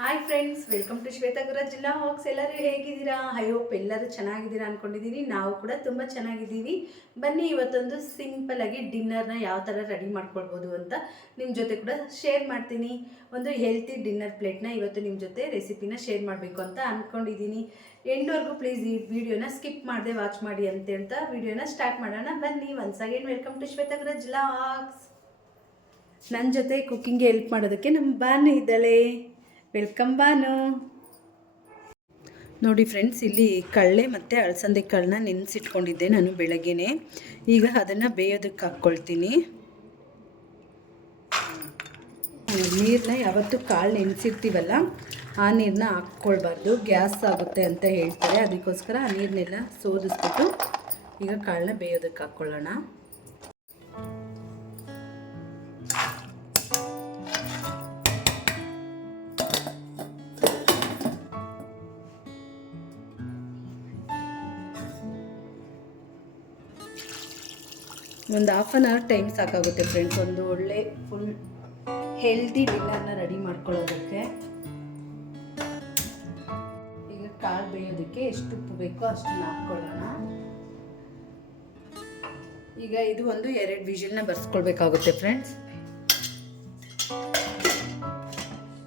Hi friends, welcome to Shweta Guraj vlogs. ಎಲ್ಲರೂ ಹೇಗಿದ್ದೀರಾ? I hope ಎಲ್ಲರೂ ಚೆನ್ನಾಗಿದ್ದೀರಾ ಅಂದ್ಕೊಂಡಿದ್ದೀನಿ. ನಾವು ಕೂಡ ತುಂಬ ಚೆನ್ನಾಗಿದ್ದೀವಿ. ಬನ್ನಿ, ಇವತ್ತೊಂದು ಸಿಂಪಲ್ಲಾಗಿ ಡಿನ್ನರ್ನ ಯಾವ ಥರ ರೆಡಿ ಮಾಡ್ಕೊಳ್ಬೋದು ಅಂತ ನಿಮ್ಮ ಜೊತೆ ಕೂಡ ಶೇರ್ ಮಾಡ್ತೀನಿ. ಒಂದು ಹೆಲ್ತಿ ಡಿನ್ನರ್ ಪ್ಲೇಟ್ನ ಇವತ್ತು ನಿಮ್ಮ ಜೊತೆ ರೆಸಿಪಿನ ಶೇರ್ ಮಾಡಬೇಕು ಅಂತ ಅಂದ್ಕೊಂಡಿದ್ದೀನಿ. ಎಂಡ್ವರೆಗೂ ಪ್ಲೀಸ್ ಈ ವಿಡಿಯೋನ ಸ್ಕಿಪ್ ಮಾಡದೆ ವಾಚ್ ಮಾಡಿ ಅಂತ ಹೇಳ್ತಾ ವಿಡಿಯೋನ ಸ್ಟಾರ್ಟ್ ಮಾಡೋಣ. ಬನ್ನಿ, once again welcome to Shweta Guraj vlogs. ನನ್ನ ಜೊತೆ ಕುಕ್ಕಿಂಗ್ಗೆ ಹೆಲ್ಪ್ ಮಾಡೋದಕ್ಕೆ ನಮ್ಮ ಬಾನು ಇದ್ದಾಳೆ. ವೆಲ್ಕಮ್ ಬಾನು. ನೋಡಿ ಫ್ರೆಂಡ್ಸ್, ಇಲ್ಲಿ ಕಡಲೆ ಮತ್ತು ಅಳಸಂದೆ ಕಾಳನ್ನ ನೆನೆಸಿಟ್ಕೊಂಡಿದ್ದೆ ನಾನು ಬೆಳಗ್ಗೆನೆ. ಈಗ ಅದನ್ನು ಬೇಯೋದಕ್ಕೆ ಹಾಕ್ಕೊಳ್ತೀನಿ. ನೀರನ್ನ ಯಾವತ್ತೂ ಕಾಳು ನೆನೆಸಿರ್ತೀವಲ್ಲ ಆ ನೀರನ್ನ ಹಾಕ್ಕೊಳ್ಬಾರ್ದು, ಗ್ಯಾಸ್ ಆಗುತ್ತೆ ಅಂತ ಹೇಳ್ತಾರೆ. ಅದಕ್ಕೋಸ್ಕರ ಆ ನೀರನ್ನೆಲ್ಲ ಸೋದಿಸ್ಬಿಟ್ಟು ಈಗ ಕಾಳನ್ನ ಬೇಯೋದಕ್ಕೆ ಹಾಕ್ಕೊಳ್ಳೋಣ. ಒಂದು ಹಾಫ್ ಆನ್ ಅವರ್ ಟೈಮ್ ಸಾಕಾಗುತ್ತೆ ಫ್ರೆಂಡ್ಸ್, ಒಂದು ಒಳ್ಳೆ ಫುಲ್ ಹೆಲ್ದಿ ಡಿನ್ನರ್ನ ರೆಡಿ ಮಾಡ್ಕೊಳ್ಳೋದಕ್ಕೆ. ಈಗ ಕಾಳು ಬೇಯೋದಕ್ಕೆ ಎಷ್ಟು ಉಪ್ಪು ಬೇಕೋ ಅಷ್ಟನ್ನು ಹಾಕ್ಕೊಳ್ಳೋಣ. ಈಗ ಇದು ಒಂದು 2 ವಿಷಲ್ನ ಬರ್ಸ್ಕೊಳ್ಬೇಕಾಗುತ್ತೆ ಫ್ರೆಂಡ್ಸ್.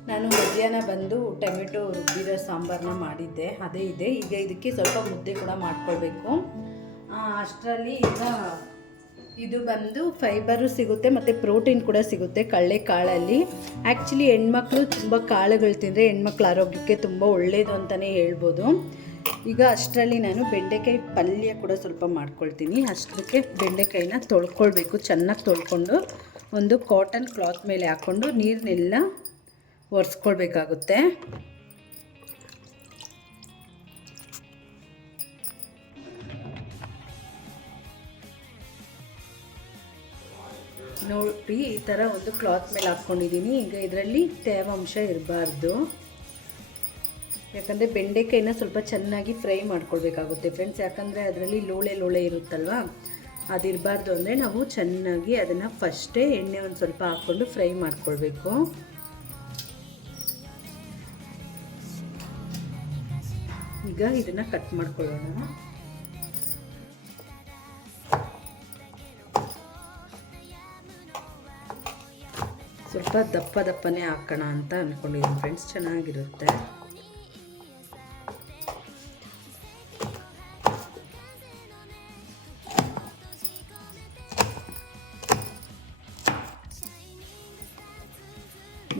ನಾನು ಮಧ್ಯಾಹ್ನ ಬಂದು ಟೊಮೆಟೊ ರುಬ್ಬಿರೋ ಸಾಂಬಾರನ್ನ ಮಾಡಿದ್ದೆ, ಅದೇ ಇದೆ. ಈಗ ಇದಕ್ಕೆ ಸ್ವಲ್ಪ ಮುದ್ದೆ ಕೂಡ ಮಾಡ್ಕೊಳ್ಬೇಕು. ಅಷ್ಟರಲ್ಲಿ ಈಗ ಇದು ಬಂದು ಫೈಬರು ಸಿಗುತ್ತೆ ಮತ್ತು ಪ್ರೋಟೀನ್ ಕೂಡ ಸಿಗುತ್ತೆ ಕಡಲೆಕಾಳಲ್ಲಿ. ಆ್ಯಕ್ಚುಲಿ ಹೆಣ್ಮಕ್ಳು ತುಂಬ ಕಾಳುಗಳು ತಿಂದರೆ ಹೆಣ್ಮಕ್ಳ ಆರೋಗ್ಯಕ್ಕೆ ತುಂಬ ಒಳ್ಳೆಯದು ಅಂತಲೇ ಹೇಳ್ಬೋದು. ಈಗ ಅಷ್ಟರಲ್ಲಿ ನಾನು ಬೆಂಡೆಕಾಯಿ ಪಲ್ಯ ಕೂಡ ಸ್ವಲ್ಪ ಮಾಡ್ಕೊಳ್ತೀನಿ. ಅಷ್ಟಕ್ಕೆ ಬೆಂಡೆಕಾಯಿನ ತೊಳ್ಕೊಳ್ಬೇಕು, ಚೆನ್ನಾಗಿ ತೊಳ್ಕೊಂಡು ಒಂದು ಕಾಟನ್ ಕ್ಲಾತ್ ಮೇಲೆ ಹಾಕ್ಕೊಂಡು ನೀರನ್ನೆಲ್ಲ ಒರೆಸ್ಕೊಳ್ಬೇಕಾಗುತ್ತೆ. ನೋಡಿ, ಈ ಥರ ಒಂದು ಕ್ಲಾತ್ ಮೇಲೆ ಹಾಕ್ಕೊಂಡಿದ್ದೀನಿ. ಈಗ ಇದರಲ್ಲಿ ತೇವಾಂಶ ಇರಬಾರ್ದು, ಯಾಕಂದರೆ ಬೆಂಡೆಕಾಯಿನ ಸ್ವಲ್ಪ ಚೆನ್ನಾಗಿ ಫ್ರೈ ಮಾಡ್ಕೊಳ್ಬೇಕಾಗುತ್ತೆ ಫ್ರೆಂಡ್ಸ್. ಯಾಕಂದರೆ ಅದರಲ್ಲಿ ಲೋಳೆ ಇರುತ್ತಲ್ವ, ಅದಿರಬಾರ್ದು ಅಂದರೆ ನಾವು ಚೆನ್ನಾಗಿ ಅದನ್ನು ಫಸ್ಟೇ ಎಣ್ಣೆ ಒಂದು ಸ್ವಲ್ಪ ಹಾಕ್ಕೊಂಡು ಫ್ರೈ ಮಾಡ್ಕೊಳ್ಬೇಕು. ಈಗ ಇದನ್ನು ಕಟ್ ಮಾಡ್ಕೊಳ್ಳೋಣ. ಸ್ವಲ್ಪ ದಪ್ಪನೇ ಹಾಕೋಣ ಅಂತ ಅಂದ್ಕೊಂಡಿದ್ದೀನಿ ಫ್ರೆಂಡ್ಸ್, ಚೆನ್ನಾಗಿರುತ್ತೆ.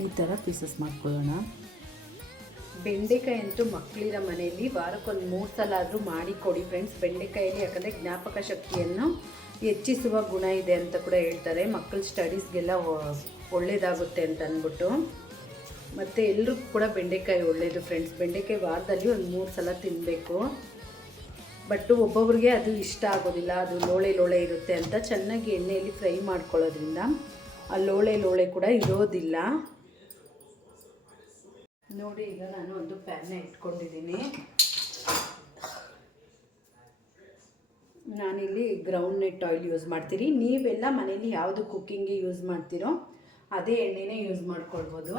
ಈ ಥರ ಪೀಸಸ್ ಮಾಡ್ಕೊಳ್ಳೋಣ. ಬೆಂಡೆಕಾಯಿ ಅಂತೂ ಮಕ್ಕಳಿರೋ ಮನೆಯಲ್ಲಿ ವಾರಕ್ಕೊಂದು 3 ಸಲ ಆದರೂ ಮಾಡಿ ಕೊಡಿ ಫ್ರೆಂಡ್ಸ್. ಬೆಂಡೆಕಾಯಲ್ಲಿ ಯಾಕಂದರೆ ಜ್ಞಾಪಕ ಶಕ್ತಿಯನ್ನು ಹೆಚ್ಚಿಸುವ ಗುಣ ಇದೆ ಅಂತ ಕೂಡ ಹೇಳ್ತಾರೆ. ಮಕ್ಕಳ ಸ್ಟಡೀಸ್ಗೆಲ್ಲ ಒಳ್ಳೆಯದಾಗುತ್ತೆ ಅಂತ ಅಂದ್ಬಿಟ್ಟು. ಮತ್ತು ಎಲ್ರಿಗೂ ಕೂಡ ಬೆಂಡೆಕಾಯಿ ಒಳ್ಳೆಯದು ಫ್ರೆಂಡ್ಸ್. ಬೆಂಡೆಕಾಯಿ ವಾರದಲ್ಲಿ ಒಂದು 3 ಸಲ ತಿನ್ನಬೇಕು. ಬಟ್ ಒಬ್ಬೊಬ್ರಿಗೆ ಅದು ಇಷ್ಟ ಆಗೋದಿಲ್ಲ, ಅದು ಲೋಳೆ ಇರುತ್ತೆ ಅಂತ. ಚೆನ್ನಾಗಿ ಎಣ್ಣೆಯಲ್ಲಿ ಫ್ರೈ ಮಾಡ್ಕೊಳ್ಳೋದ್ರಿಂದ ಆ ಲೋಳೆ ಕೂಡ ಇರೋದಿಲ್ಲ. ನೋಡಿ, ಈಗ ನಾನು ಒಂದು ಪ್ಯಾನ್ನ ಇಟ್ಕೊಂಡಿದ್ದೀನಿ. ನಾನಿಲ್ಲಿ ಗ್ರೌಂಡ್ ನಟ್ ಆಯಿಲ್ ಯೂಸ್ ಮಾಡ್ತೀರಿ. ನೀವೆಲ್ಲ ಮನೇಲಿ ಯಾವುದು ಕುಕ್ಕಿಂಗ್ಗೆ ಯೂಸ್ ಮಾಡ್ತೀರೋ ಅದೇ ಎಣ್ಣೆನೇ ಯೂಸ್ ಮಾಡ್ಕೊಳ್ಬೋದು.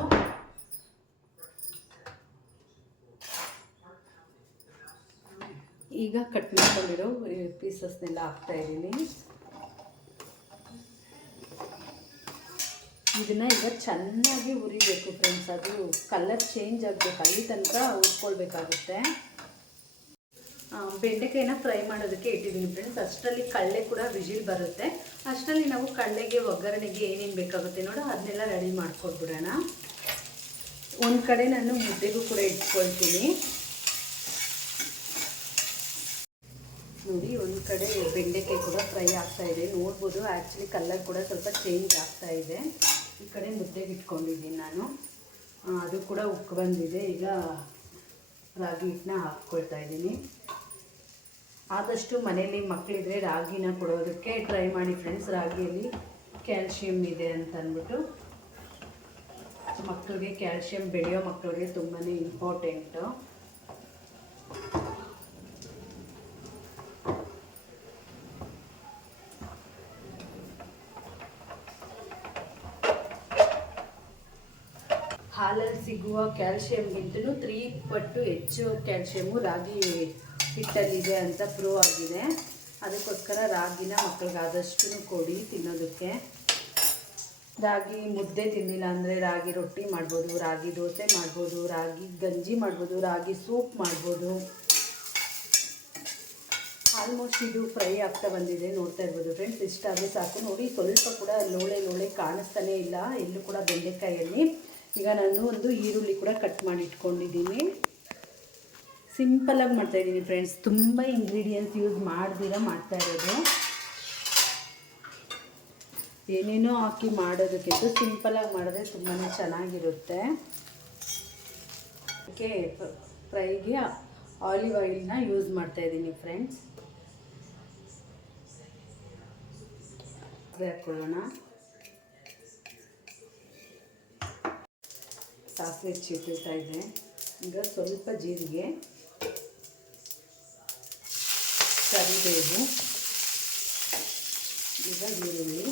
ಈಗ ಕಟ್ ಮಾಡ್ಕೊಂಡಿರೋ ಪೀಸಸ್ನೆಲ್ಲ ಹಾಕ್ತಾಯಿದ್ದೀನಿ. ಇದನ್ನು ಈಗ ಚೆನ್ನಾಗಿ ಹುರಿಬೇಕು ಫ್ರೆಂಡ್ಸ್. ಅದು ಕಲರ್ ಚೇಂಜ್ ಆಗಬೇಕು, ಅಲ್ಲಿ ತನಕ ಹುರ್ಕೊಳ್ಬೇಕಾಗುತ್ತೆ. ಬೆಂಡೆಕಾಯಿನ ಫ್ರೈ ಮಾಡೋದಕ್ಕೆ ಇಟ್ಟಿದ್ದೀನಿ ಫ್ರೆಂಡ್ಸ್. ಅಷ್ಟರಲ್ಲಿ ಕಡಲೆ ಕೂಡ ವಿಜಿಲ್ ಬರುತ್ತೆ. ಅಷ್ಟರಲ್ಲಿ ನಾವು ಕಡಲೆಗೆ ಒಗ್ಗರಣೆಗೆ ಏನೇನು ಬೇಕಾಗುತ್ತೆ ನೋಡು, ಅದನ್ನೆಲ್ಲ ರೆಡಿ ಮಾಡ್ಕೊಟ್ಬಿಡೋಣ. ಒಂದು ಕಡೆ ನಾನು ಮುದ್ದೆಗೂ ಕೂಡ ಇಟ್ಕೊಳ್ತೀನಿ. ನೋಡಿ, ಒಂದು ಕಡೆ ಬೆಂಡೆಕಾಯಿ ಕೂಡ ಫ್ರೈ ಆಗ್ತಾಯಿದೆ, ನೋಡ್ಬೋದು. ಆ್ಯಕ್ಚುಲಿ ಕಲರ್ ಕೂಡ ಸ್ವಲ್ಪ ಚೇಂಜ್ ಆಗ್ತಾಯಿದೆ. ಈ ಕಡೆ ಮುದ್ದೆಗೆ ಇಟ್ಕೊಂಡಿದ್ದೀನಿ ನಾನು, ಅದು ಕೂಡ ಉಕ್ಕು ಬಂದಿದೆ. ಈಗ ರಾಗಿ ಹಿಟ್ಟನ್ನ ಹಾಕ್ಕೊಳ್ತಾ ಇದ್ದೀನಿ. ಆದಷ್ಟು ಮನೇಲಿ ಮಕ್ಕಳಿದ್ರೆ ರಾಗಿನ ಕೊಡೋದಕ್ಕೆ ಟ್ರೈ ಮಾಡಿ ಫ್ರೆಂಡ್ಸ್. ರಾಗಿಯಲ್ಲಿ ಕ್ಯಾಲ್ಶಿಯಂ ಇದೆ ಅಂತ ಅಂದ್ಬಿಟ್ಟು ಮಕ್ಕಳಿಗೆ, ಕ್ಯಾಲ್ಶಿಯಂ ಬೆಳೆಯೋ ಮಕ್ಕಳಿಗೆ ತುಂಬಾ ಇಂಪಾರ್ಟೆಂಟು. ಹಾಲಲ್ಲಿ ಸಿಗುವ ಕ್ಯಾಲ್ಶಿಯಮ್ಗಿಂತಲೂ 3 ಪಟ್ಟು ಹೆಚ್ಚು ಕ್ಯಾಲ್ಶಿಯಮ್ಮು ರಾಗಿ ಹಿಟ್ಟಲ್ಲಿದೆ ಅಂತ ಪ್ರೂವ್ ಆಗಿದೆ. ಅದಕ್ಕೋಸ್ಕರ ರಾಗಿನ ಮಕ್ಕಳಿಗೆ ಆದಷ್ಟು ಕೊಡಿ ತಿನ್ನೋದಕ್ಕೆ. ರಾಗಿ ಮುದ್ದೆ ತಿಂದಿಲ್ಲ ಅಂದರೆ ರಾಗಿ ರೊಟ್ಟಿ ಮಾಡ್ಬೋದು, ರಾಗಿ ದೋಸೆ ಮಾಡ್ಬೋದು, ರಾಗಿ ಗಂಜಿ ಮಾಡ್ಬೋದು, ರಾಗಿ ಸೂಪ್ ಮಾಡ್ಬೋದು. ಆಲ್ಮೋಸ್ಟ್ ಇದು ಫ್ರೈ ಆಗ್ತಾ ಬಂದಿದೆ, ನೋಡ್ತಾ ಇರ್ಬೋದು ಫ್ರೆಂಡ್ಸ್. ಇಷ್ಟಾದರೆ ಸಾಕು. ನೋಡಿ ಸ್ವಲ್ಪ ಕೂಡ ಲೋಳೆ ಕಾಣಿಸ್ತಾನೇ ಇಲ್ಲ ಎಲ್ಲೂ ಕೂಡ ಬೆಂಡೆಕಾಯಲ್ಲಿ. ಈಗ ನಾನು ಒಂದು ಈರುಳ್ಳಿ ಕೂಡ ಕಟ್ ಮಾಡಿ ಇಟ್ಕೊಂಡಿದ್ದೀನಿ. ಸಿಂಪಲಾಗಿ ಮಾಡ್ತಾಯಿದ್ದೀನಿ ಫ್ರೆಂಡ್ಸ್, ತುಂಬ ಇಂಗ್ರೀಡಿಯೆಂಟ್ಸ್ ಯೂಸ್ ಮಾಡ್ದಿರ ಮಾಡ್ತಾ ಇರೋದು. ಏನೇನೋ ಹಾಕಿ ಮಾಡೋದಕ್ಕಿಂತ ಸಿಂಪಲಾಗಿ ಮಾಡಿದ್ರೆ ತುಂಬಾ ಚೆನ್ನಾಗಿರುತ್ತೆ. ಅದಕ್ಕೆ ಫ್ರೈಗೆ ಆಲಿವ್ ಆಯಿಲ್ನ ಯೂಸ್ ಮಾಡ್ತಾಯಿದ್ದೀನಿ ಫ್ರೆಂಡ್ಸ್. ಹಾಕ್ಕೊಳ್ಳೋಣ. ಸಾಸಿವೆ ಹೆಚ್ಚಿಟ್ಟಿರ್ತಾ ಇದೆ. ಈಗ ಸ್ವಲ್ಪ ಜೀರಿಗೆ, ಕರಿಬೇವು, ಈಗ ಈರುಳ್ಳಿ,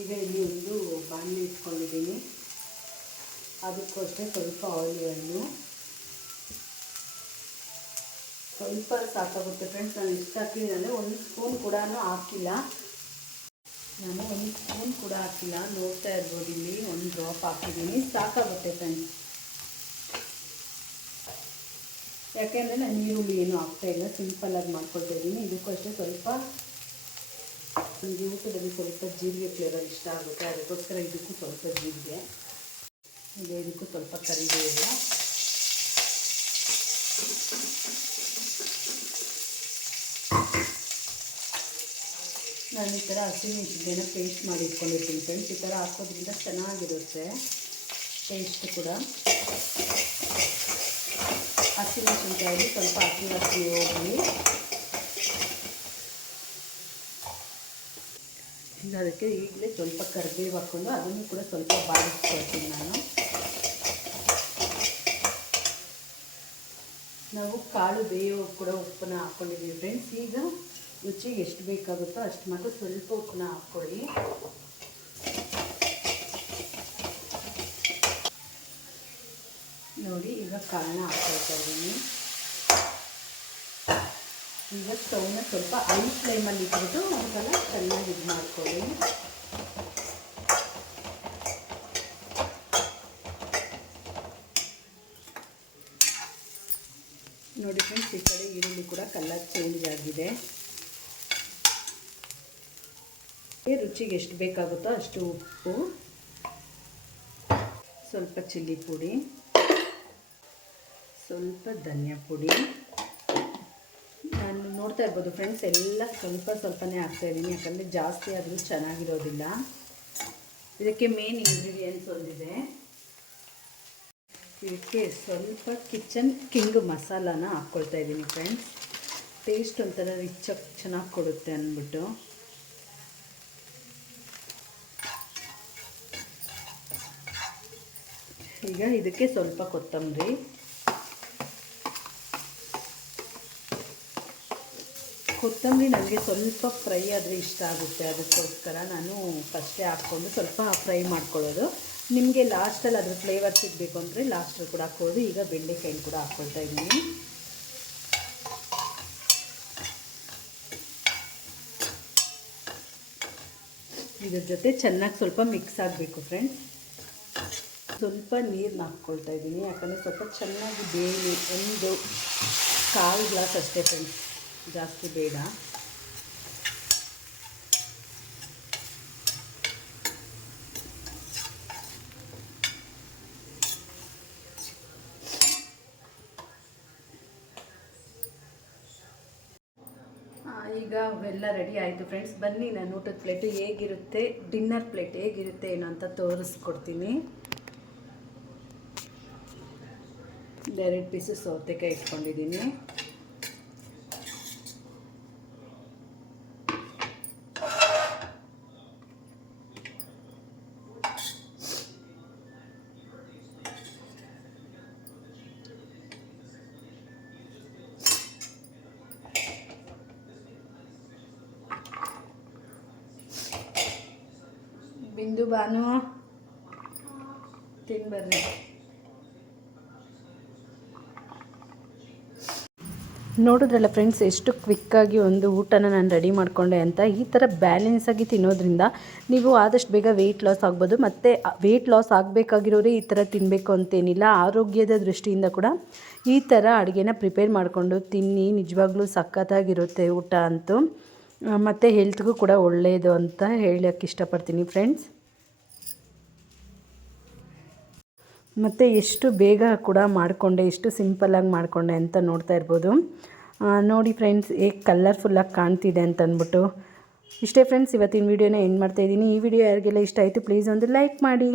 ಈಗ ಇಲ್ಲಿ ಒಂದು ಬಾಣಲೆ ಇಟ್ಕೊಂಡಿದ್ದೀನಿ. ಅದಕ್ಕೂ ಅಷ್ಟೇ ಸ್ವಲ್ಪ ಆಲಿವ್ ಆಯಿಲು, ಸ್ವಲ್ಪ ಸಾಕಾಗುತ್ತೆ ಫ್ರೆಂಡ್ಸ್. ನಾನು ಇಷ್ಟು ಹಾಕಿದ್ದೀನಿ, ಒಂದು ಸ್ಪೂನ್ ಕೂಡ ಹಾಕಿಲ್ಲ. ನಾನು ಒಂದು ಸ್ಪೂನ್ ಕೂಡ ಹಾಕಿಲ್ಲ, ನೋಡ್ತಾ ಇರ್ಬೋದು. ಇಲ್ಲಿ ಒಂದು ಡ್ರಾಪ್ ಹಾಕಿದ್ದೀನಿ, ಸಾಕಾಗುತ್ತೆ ಫ್ರೆಂಡ್ಸ್. ಯಾಕೆಂದರೆ ನಾನು ಈರುಳ್ಳಿ ಏನು ಹಾಕ್ತಾಯಿಲ್ಲ, ಸಿಂಪಲ್ಲಾಗಿ ಮಾಡ್ಕೊಳ್ತಾ ಇದ್ದೀನಿ. ಇದಕ್ಕೂ ಅಷ್ಟೇ ಸ್ವಲ್ಪ ನನಗೆ ಊಟದಲ್ಲಿ ಸ್ವಲ್ಪ ಜೀರಿಗೆ ಫ್ಲೇವರ್ ಇಷ್ಟ ಆಗುತ್ತೆ, ಅದಕ್ಕೋಸ್ಕರ ಇದಕ್ಕೂ ಸ್ವಲ್ಪ ಜೀರಿಗೆ, ಇದಕ್ಕೂ ಸ್ವಲ್ಪ ಕರಿಬೇವು. ನಾನು ಈ ಥರ ಹಸಿಮೆಣಸಿನಕಾಯಿನ ಪೇಸ್ಟ್ ಮಾಡಿ ಇಟ್ಕೊಂಡಿರ್ತೀನಿ ಫ್ರೆಂಡ್ಸ್. ಈ ಥರ ಹಾಕೋದ್ರಿಂದ ಚೆನ್ನಾಗಿರುತ್ತೆ ಟೇಸ್ಟ್ ಕೂಡ. ಹಸಿಮೆಣಸಿನಕಾಯಲ್ಲಿ ಸ್ವಲ್ಪ ಹಸಿ ಹೋಗಿ ಈಗ ಅದಕ್ಕೆ ಈಗಲೇ ಸ್ವಲ್ಪ ಕರಿಬೇವು ಹಾಕ್ಕೊಂಡು ಅದನ್ನು ಕೂಡ ಸ್ವಲ್ಪ ಬಾಡಿಸ್ಕೊಳ್ತೀನಿ ನಾನು. ನಾವು ಕಾಳು ಬೇಯೋ ಕೂಡ ಉಪ್ಪನ್ನ ಹಾಕ್ಕೊಂಡಿದ್ದೀವಿ ಫ್ರೆಂಡ್ಸ್. ಈಗ ರುಚಿಗೆ ಎಷ್ಟು ಬೇಕಾಗುತ್ತೋ ಅಷ್ಟು ಮಾತ್ರ ಸ್ವಲ್ಪ ಉಪ್ಪನ್ನ ಹಾಕ್ಕೊಳ್ಳಿ. ನೋಡಿ ಈಗ ಕಾಳನ್ನ ಹಾಕ್ಕೊಳ್ತಾ ಇದ್ದೀನಿ. ಈಗ ಸ್ಟವ್ನ ಸ್ವಲ್ಪ ಹೈ ಫ್ಲೇಮಲ್ಲಿ ಇಟ್ಬಿಟ್ಟು ಒಂದ್ಸಲ ಚೆನ್ನಾಗಿ ಇದು ಮಾಡ್ಕೊಳ್ಳಿ. ನೋಡಿ ಫ್ರೆಂಡ್ಸ್, ಈ ಕಡೆ ಈರುಳ್ಳಿ ಕೂಡ ಕಲರ್ ಚೇಂಜ್ ಆಗಿದೆ. ರುಚಿಗೆ ಎಷ್ಟು ಬೇಕಾಗುತ್ತೋ ಅಷ್ಟು ಉಪ್ಪು, ಸ್ವಲ್ಪ ಚಿಲ್ಲಿ ಪುಡಿ, ಸ್ವಲ್ಪ ಧನಿಯಾ ಪುಡಿ. ನಾನು ನೋಡ್ತಾ ಇರ್ಬೋದು ಫ್ರೆಂಡ್ಸ್, ಎಲ್ಲ ಸ್ವಲ್ಪನೇ ಹಾಕ್ತಾಯಿದ್ದೀನಿ, ಯಾಕಂದರೆ ಜಾಸ್ತಿ ಆದರೂ ಚೆನ್ನಾಗಿರೋದಿಲ್ಲ. ಇದಕ್ಕೆ ಮೇನ್ ಇಂಗ್ರೀಡಿಯೆಂಟ್ಸ್ ಒಂದಿದೆ. ಇದಕ್ಕೆ ಸ್ವಲ್ಪ ಕಿಚನ್ ಕಿಂಗ್ ಮಸಾಲಾನ ಹಾಕ್ಕೊಳ್ತಾ ಇದ್ದೀನಿ ಫ್ರೆಂಡ್ಸ್. ಟೇಸ್ಟ್ ಒಂಥರ ರಿಚಾಗಿ ಚೆನ್ನಾಗಿ ಕೊಡುತ್ತೆ ಅಂದ್ಬಿಟ್ಟು. ಈಗ ಇದಕ್ಕೆ ಸ್ವಲ್ಪ ಕೊತ್ತಂಬರಿ, ನನಗೆ ಸ್ವಲ್ಪ ಫ್ರೈ ಆದರೆ ಇಷ್ಟ ಆಗುತ್ತೆ, ಅದಕ್ಕೋಸ್ಕರ ನಾನು ಫಸ್ಟೇ ಹಾಕ್ಕೊಂಡು ಸ್ವಲ್ಪ ಫ್ರೈ ಮಾಡ್ಕೊಳ್ಳೋದು. ನಿಮಗೆ ಲಾಸ್ಟಲ್ಲಿ ಅದ್ರ ಫ್ಲೇವರ್ ಸಿಗಬೇಕು ಅಂದರೆ ಲಾಸ್ಟಲ್ಲಿ ಕೂಡ ಹಾಕ್ಬೋದು. ಈಗ ಬೆಂಡೆಕಾಯಿ ಕೂಡ ಹಾಕ್ಕೊಳ್ತಾ ಇದ್ದೀನಿ. ಇದ್ರ ಜೊತೆ ಚೆನ್ನಾಗಿ ಸ್ವಲ್ಪ ಮಿಕ್ಸ್ ಆಗಬೇಕು ಫ್ರೆಂಡ್ಸ್. ಸ್ವಲ್ಪ ನೀರನ್ನ ಹಾಕ್ಕೊಳ್ತಾ ಇದ್ದೀನಿ, ಯಾಕಂದರೆ ಸ್ವಲ್ಪ ಚೆನ್ನಾಗಿ ಬೇಯಲಿ. ಒಂದು 1/4 ಗ್ಲಾಸ್ ಅಷ್ಟೇ ಫ್ರೆಂಡ್ಸ್, ಜಾಸ್ತಿ ಬೇಡ. ಈಗ ಅವೆಲ್ಲ ರೆಡಿ ಆಯಿತು ಫ್ರೆಂಡ್ಸ್. ಬನ್ನಿ ನಾನು ಊಟದ ಪ್ಲೇಟು ಹೇಗಿರುತ್ತೆ, ಡಿನ್ನರ್ ಪ್ಲೇಟ್ ಹೇಗಿರುತ್ತೆ ಏನೋ ಅಂತ ತೋರಿಸ್ಕೊಡ್ತೀನಿ. 2 ಪೀಸಸ್ ಸೌತೆಕಾಯಿ ಇಟ್ಕೊಂಡಿದ್ದೀನಿ. ಬಿಂದು ಬಾನು ಬರ್ರಿ. ನೋಡಿದ್ರಲ್ಲ ಫ್ರೆಂಡ್ಸ್, ಎಷ್ಟು ಕ್ವಿಕ್ಕಾಗಿ ಒಂದು ಊಟನ ನಾನು ರೆಡಿ ಮಾಡಿಕೊಂಡೆ ಅಂತ. ಈ ಥರ ಬ್ಯಾಲೆನ್ಸಾಗಿ ತಿನ್ನೋದ್ರಿಂದ ನೀವು ಆದಷ್ಟು ಬೇಗ ವೆಯ್ಟ್ ಲಾಸ್ ಆಗ್ಬೋದು. ಮತ್ತು ವೆಯ್ಟ್ ಲಾಸ್ ಆಗಬೇಕಾಗಿರೋರೇ ಈ ಥರ ತಿನ್ನಬೇಕು ಅಂತೇನಿಲ್ಲ. ಆರೋಗ್ಯದ ದೃಷ್ಟಿಯಿಂದ ಕೂಡ ಈ ಥರ ಅಡುಗೆನ ಪ್ರಿಪೇರ್ ಮಾಡಿಕೊಂಡು ತಿನ್ನಿ. ನಿಜವಾಗ್ಲೂ ಸಖತ್ತಾಗಿರುತ್ತೆ ಊಟ ಅಂತೂ. ಮತ್ತು ಹೆಲ್ತ್ಗೂ ಕೂಡ ಒಳ್ಳೆಯದು ಅಂತ ಹೇಳೋಕ್ಕೆ ಇಷ್ಟಪಡ್ತೀನಿ ಫ್ರೆಂಡ್ಸ್. ಮತ್ತು ಎಷ್ಟು ಬೇಗ ಕೂಡ ಮಾಡಿಕೊಂಡೆ, ಎಷ್ಟು ಸಿಂಪಲ್ಲಾಗಿ ಮಾಡಿಕೊಂಡೆ ಅಂತ ನೋಡ್ತಾ ಇರ್ಬೋದು. ನೋಡಿ ಫ್ರೆಂಡ್ಸ್, ಹೇಗೆ ಕಲರ್ಫುಲ್ಲಾಗಿ ಕಾಣ್ತಿದೆ ಅಂತ ಅಂದ್ಬಿಟ್ಟು. ಇಷ್ಟೇ ಫ್ರೆಂಡ್ಸ್, ಇವತ್ತಿನ ವೀಡಿಯೋನ ಎಂಡ್ ಮಾಡ್ತಾಯಿದ್ದೀನಿ. ಈ ವಿಡಿಯೋ ಯಾರಿಗೆಲ್ಲ ಇಷ್ಟ ಆಯಿತು ಪ್ಲೀಸ್ ಒಂದು ಲೈಕ್ ಮಾಡಿ.